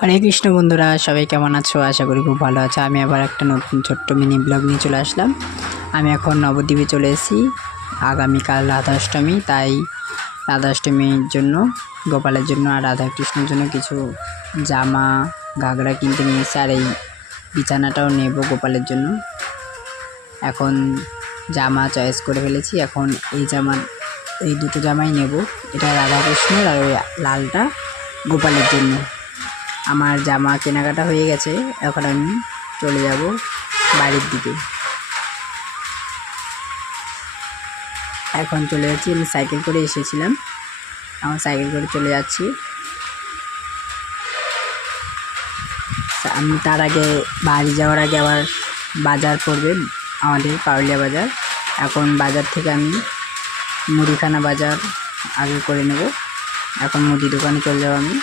হরে কৃষ্ণ বন্ধুরা, সবাই কেমন আছো? আশা করি খুব ভালো আছো। আমি আবার একটা নতুন ছোট্ট মিনি ব্লগ নিয়ে চলে আসলাম। আমি এখন নবদ্বীপে চলে এসেছি। আগামীকাল রাধাষ্টমী, তাই রাধাষ্টমীর জন্য গোপালের জন্য আর রাধাকৃষ্ণের জন্য কিছু জামা ঘাগরা কিনতে নিয়ে এসেছি, আর এই বিছানাটাও নেব গোপালের জন্য। এখন জামা চয়েস করে ফেলেছি। এখন এই দুটো জামাই নেব। এটা রাধাকৃষ্ণের আর ওই লালটা গোপালের জন্য। আমার জামা কেনাকাটা হয়ে গেছে, এখন আমি চলে যাব বাড়ির দিকে। এখন চলে যাচ্ছি, আমি সাইকেল করে এসেছিলাম, আমার সাইকেল করে চলে যাচ্ছি। আমি তার আগে বাড়ি যাওয়ার আগে আবার বাজার পড়বে আমাদের পারুলিয়া বাজার। এখন বাজার থেকে আমি মুদিখানা বাজার আগে করে নেব। এখন মুদি দোকানে চলে যাব আমি।